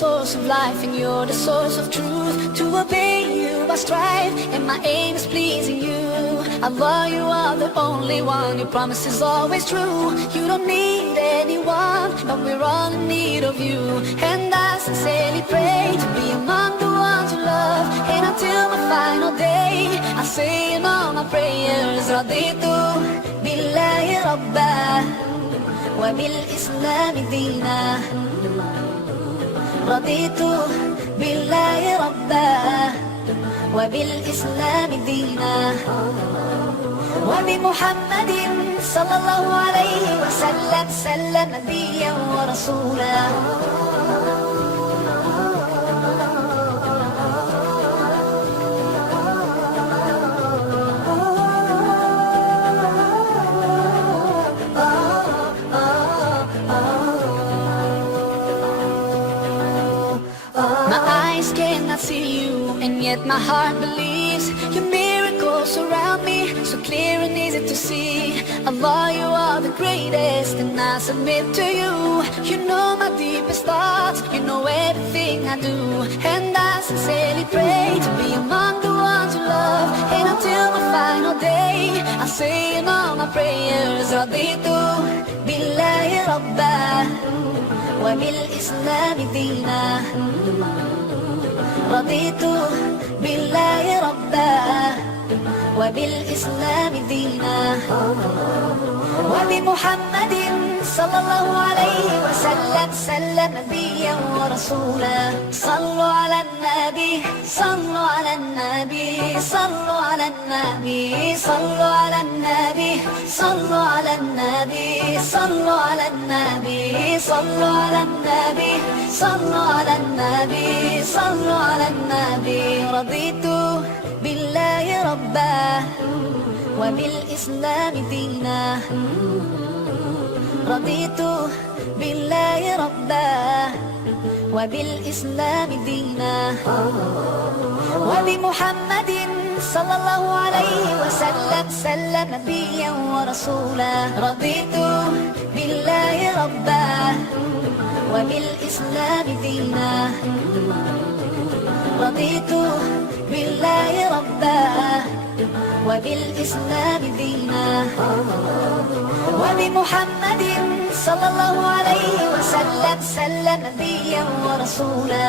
source of life and you're the source of truth. To obey you I strive and my aim is pleasing you. Allah, you are the only one, your promise is always true. You don't need anyone, but we're all in need of you. And I sincerely pray to be among the ones you love. And until my final day, I say in all my prayers, Raditu billahi rabba wa bil islam dina. Raditu billahi rabba wa bil islam dina. وبمحمد صلى الله عليه وسلم سلم نبيا ورسولا. My eyes cannot see you, and yet my heart believes your miracles surround me, so clear and easy to see. Allah, you are the greatest, and I submit to you. You know my deepest thoughts, you know everything I do, and I sincerely pray to be among the ones you love. And until my final day, I say in all my prayers, Raditu billahi rabba wa bil islam dina. Raditu billahi rabba wa bil islam dina. وبمحمد صلى الله عليه وسلم سلم نبيا ورسولا. صلوا على النبي صلوا على النبي صلوا على النبي صلوا على النبي صلوا على النبي صلوا على النبي صلوا على النبي صلوا على النبي صلوا على النبي. رضيت بالله ربا وبالإسلام دينا. رضيت بالله ربا وبالإسلام دينا. وبمحمد صلى الله عليه وسلم سلم نبيا ورسولا. رضيت بالله ربا وبالإسلام دينا. رضيت بالله ربا وبالإسلام دينا. وبمحمد صلى الله عليه وسلم سلم نبيا ورسولا.